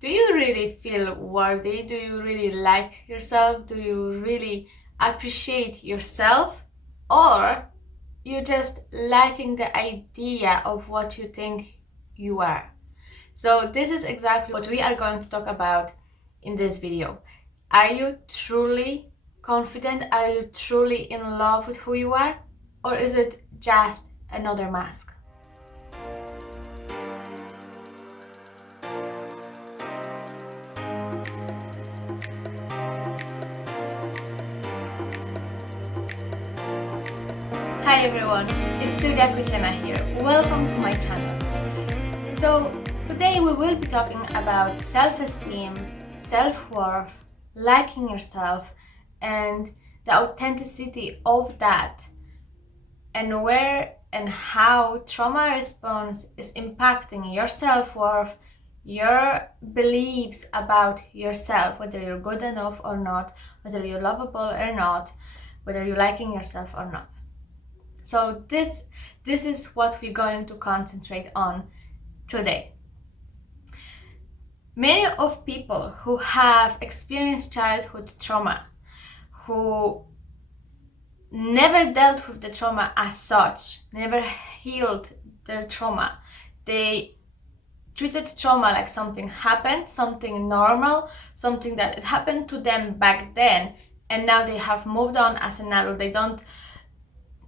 Do you really feel worthy? Do you really like yourself? Do you really appreciate yourself? Or you just liking the idea of what you think you are? So this is exactly what we are going to talk about in this video. Are you truly confident? Are you truly in love with who you are? Or is it just another mask? Hi everyone, it's Sylwia here. Welcome to my channel. So today we will be talking about self-esteem, self-worth, liking yourself, and the authenticity of that, and where and how trauma response is impacting your self-worth, your beliefs about yourself, whether you're good enough or not, whether you're lovable or not, whether you're liking yourself or not. So this is what we're going to concentrate on today. Many of people who have experienced childhood trauma, who never dealt with the trauma as such, never healed their trauma, they treated trauma like something happened, something normal, something that it happened to them back then, and now they have moved on as an adult. They don't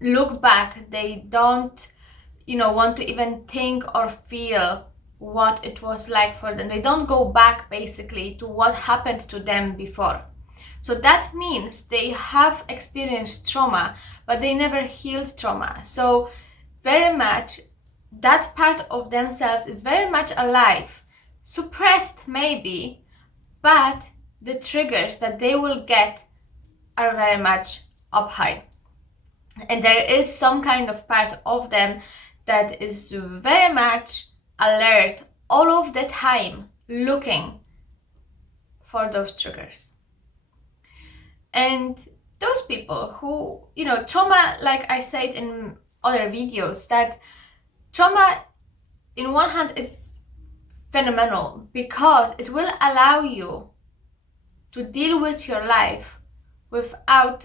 look back, they don't want to even think or feel what it was like for them. They don't go back basically to what happened to them before. So that means they have experienced trauma, but they never healed trauma. So very much that part of themselves is very much alive, suppressed maybe, but the triggers that they will get are very much up high. And there is some kind of part of them that is very much alert all of the time, looking for those triggers. And those people who, trauma, like I said in other videos, that trauma, in one hand, is phenomenal because it will allow you to deal with your life without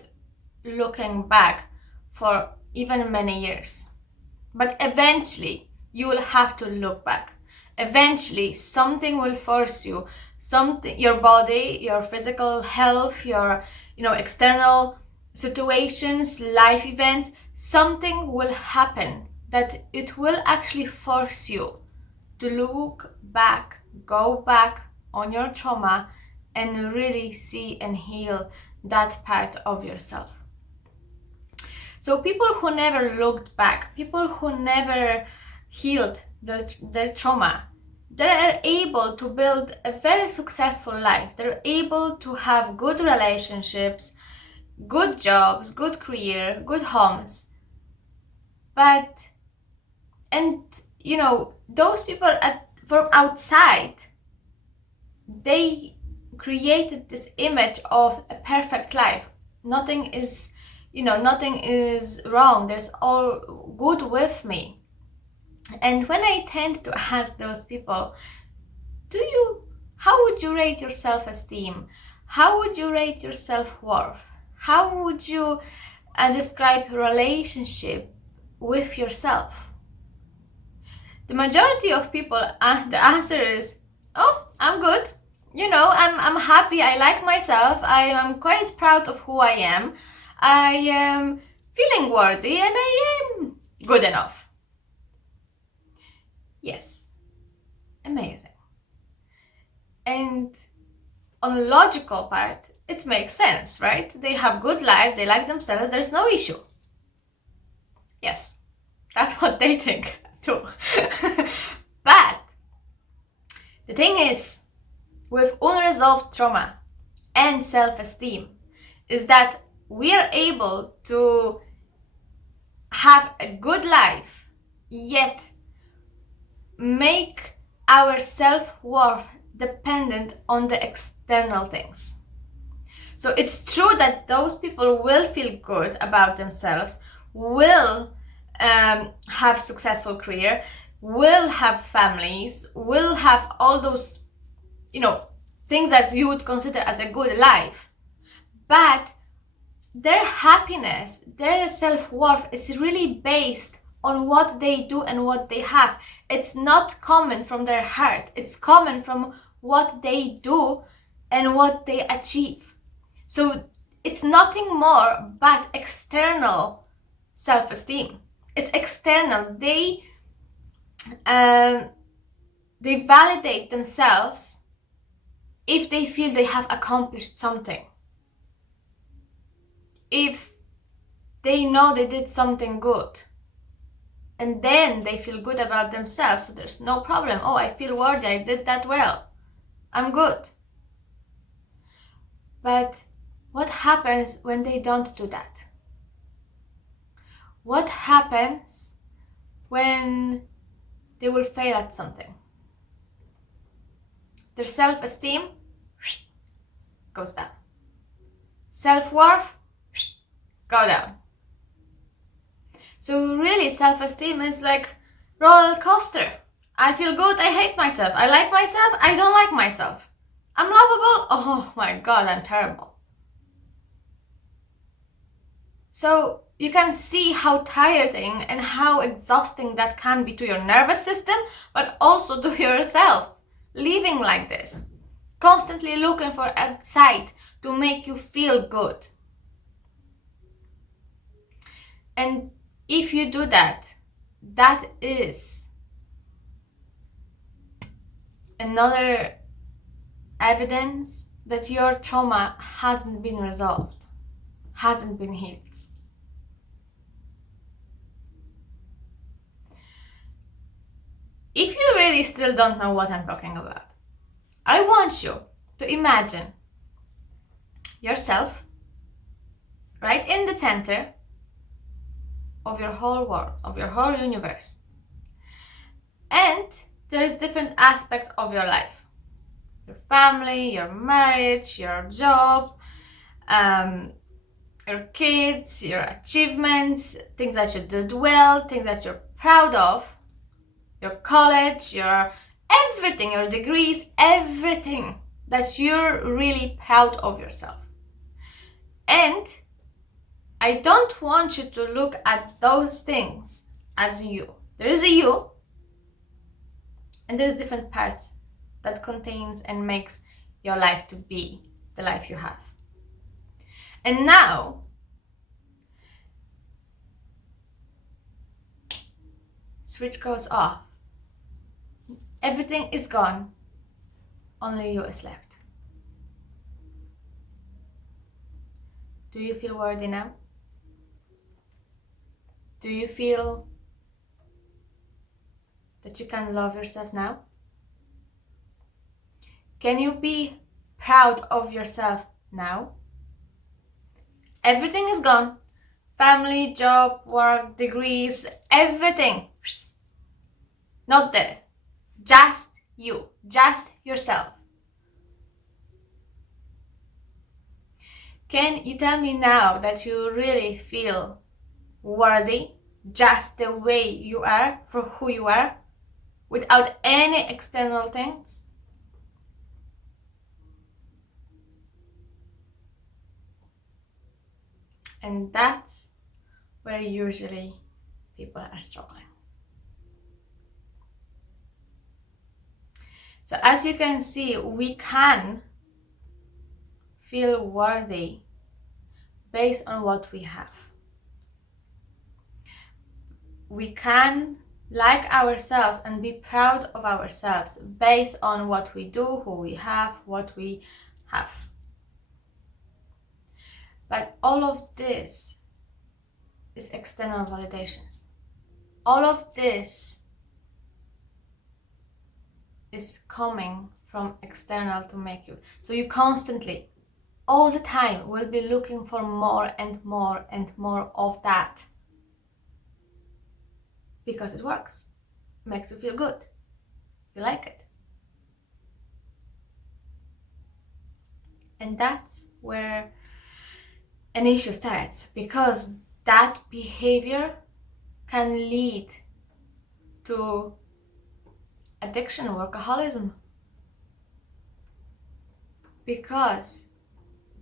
looking back for even many years. But eventually you will have to look back. Eventually something will force you, your body, your physical health, your external situations, life events, something will happen that it will actually force you to look back, go back on your trauma and really see and heal that part of yourself. So people who never looked back, people who never healed their trauma, they are able to build a very successful life. They're able to have good relationships, good jobs, good career, good homes. But, and those people from outside, they created this image of a perfect life. Nothing is wrong. There's all good with me. And when I tend to ask those people, how would you rate your self-esteem? How would you rate your self-worth? How would you describe relationship with yourself? The majority of people, the answer is, oh, I'm good. I'm happy. I like myself. I am quite proud of who I am. I am feeling worthy and I am good enough. Yes, amazing. And on a logical part, it makes sense, right? They have good life, they like themselves, there's no issue. Yes, that's what they think too. But the thing is, with unresolved trauma and self-esteem, is that we are able to have a good life, yet make our self-worth dependent on the external things. So it's true that those people will feel good about themselves, will have successful career, will have families, will have all those things that you would consider as a good life. But their happiness, their self-worth is really based on what they do and what they have. It's not coming from their heart. It's coming from what they do and what they achieve. So it's nothing more but external self-esteem. It's external. They validate themselves if they feel they have accomplished something. If they know they did something good, and then they feel good about themselves, so there's no problem. Oh, I feel worthy, I did that well, I'm good. But what happens when they don't do that? What happens when they will fail at something? Their self-esteem goes down. Self-worth go down. So really, self-esteem is like roller coaster. I feel good, I hate myself. I like myself, I don't like myself. I'm lovable, oh my god, I'm terrible. So you can see how tiring and how exhausting that can be to your nervous system, but also to yourself. Living like this, constantly looking for outside to make you feel good. And if you do that, that is another evidence that your trauma hasn't been resolved, hasn't been healed. If you really still don't know what I'm talking about, I want you to imagine yourself right in the center of your whole world, of your whole universe. And there's different aspects of your life. Your family, your marriage, your job, your kids, your achievements, things that you did well, things that you're proud of, your college, your everything, your degrees, everything that you're really proud of yourself. And I don't want you to look at those things as you. There is a you, and there's different parts that contains and makes your life to be the life you have. And now, switch goes off. Everything is gone. Only you is left. Do you feel worthy now? Do you feel that you can love yourself now? Can you be proud of yourself now? Everything is gone. Family, job, work, degrees, everything. Not there. Just you. Just yourself. Can you tell me now that you really feel worthy just the way you are, for who you are, without any external things? And that's where usually people are struggling. So as you can see, we can feel worthy based on what we have. We can like ourselves and be proud of ourselves based on what we do, who we have, what we have. But all of this is external validations. All of this is coming from external to make you. So you constantly, all the time, will be looking for more and more and more of that. Because it works. It makes you feel good. You like it. And that's where an issue starts, because that behavior can lead to addiction, workaholism. Because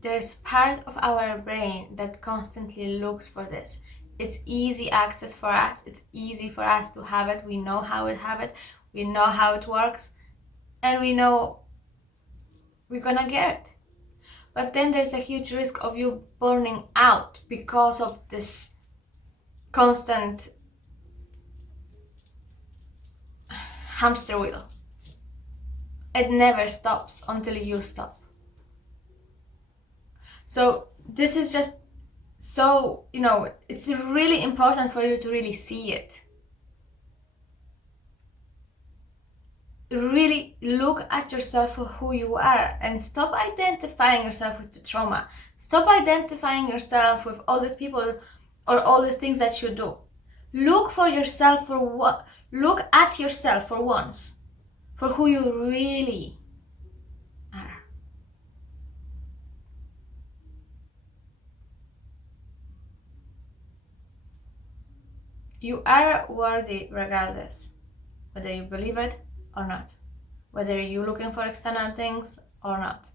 there's part of our brain that constantly looks for this. It's easy access for us. It's easy for us to have it. We know how to have it. We know how it works. And we know we're gonna get it. But then there's a huge risk of you burning out because of this constant hamster wheel. It never stops until you stop. So this is just so, it's really important for you to really see it. Really look at yourself for who you are and stop identifying yourself with the trauma. Stop identifying yourself with all the people or all the things that you do. Look for yourself for what? Look at yourself for once, for who you really are. You are worthy regardless, whether you believe it or not, whether you're looking for external things or not.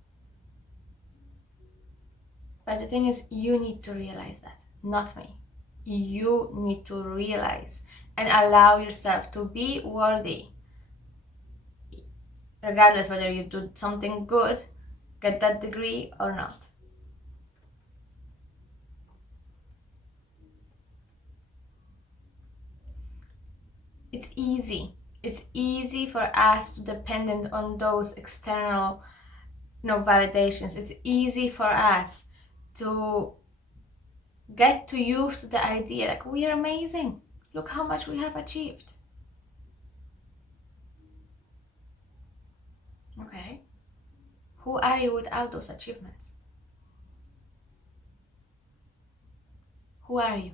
But the thing is, you need to realize that, not me. You need to realize and allow yourself to be worthy, regardless whether you do something good, get that degree or not. It's easy. It's easy for us to depend on those external validations. It's easy for us to get to use the idea like we are amazing. Look how much we have achieved. Okay. Who are you without those achievements? Who are you?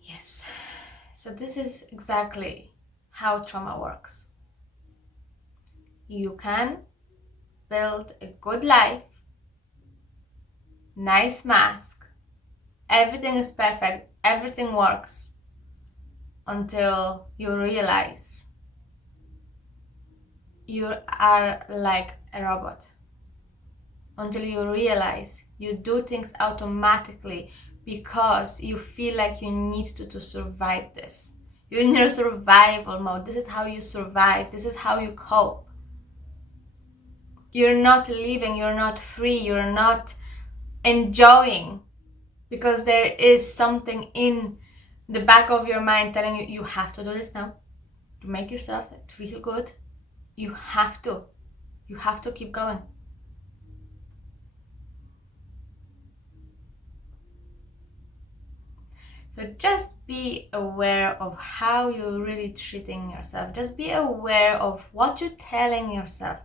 Yes. So this is exactly how trauma works. You can build a good life, nice mask, everything is perfect, everything works, until you realize you are like a robot. Until you realize you do things automatically because you feel like you need to survive this. You're in your survival mode. This is how you survive. This is how you cope. You're not living, you're not free, you're not enjoying, because there is something in the back of your mind telling you, you have to do this now to make yourself feel good. You have to keep going. So just be aware of how you're really treating yourself. Just be aware of what you're telling yourself.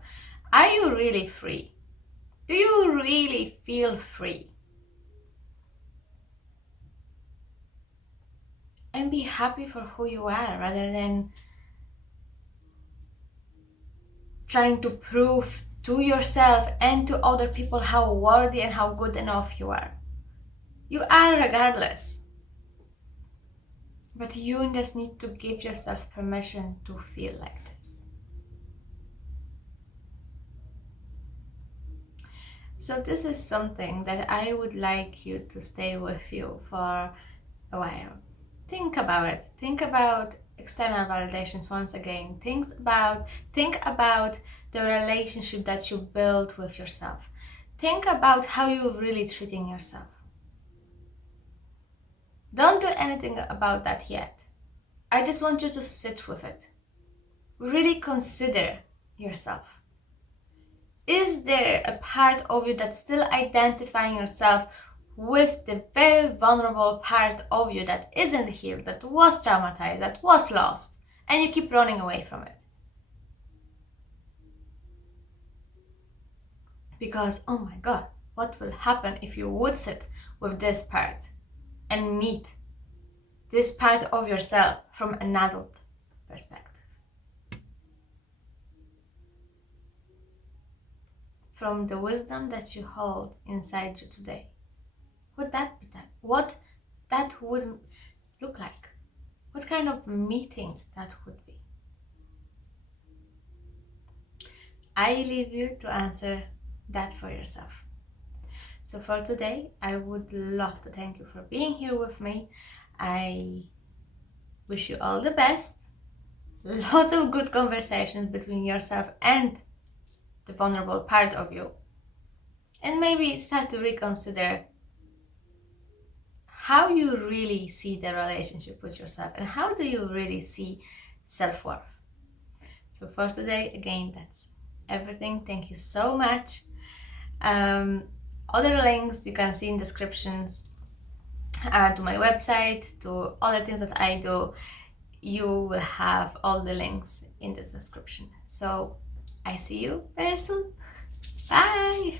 Are you really free? Do you really feel free? And be happy for who you are rather than trying to prove to yourself and to other people how worthy and how good enough you are. You are regardless. But you just need to give yourself permission to feel like this. So this is something that I would like you to stay with you for a while. Think about it. Think about external validations once again. Think about the relationship that you build with yourself. Think about how you're really treating yourself. Don't do anything about that yet. I just want you to sit with it. Really consider yourself. Is there a part of you that's still identifying yourself with the very vulnerable part of you that isn't healed, that was traumatized, that was lost, and you keep running away from it? Because, oh my God, what will happen if you would sit with this part and meet this part of yourself from an adult perspective? From the wisdom that you hold inside you today. What that would look like? what kind of meeting that would be? I leave you to answer that for yourself. So for today, I would love to thank you for being here with me. I wish you all the best. Lots of good conversations between yourself and the vulnerable part of you. And maybe start to reconsider how you really see the relationship with yourself and how do you really see self-worth. So for today, again, that's everything. Thank you so much. Other links you can see in descriptions to my website, to all the things that I do. You will have all the links in the description. So I see you very soon. Bye!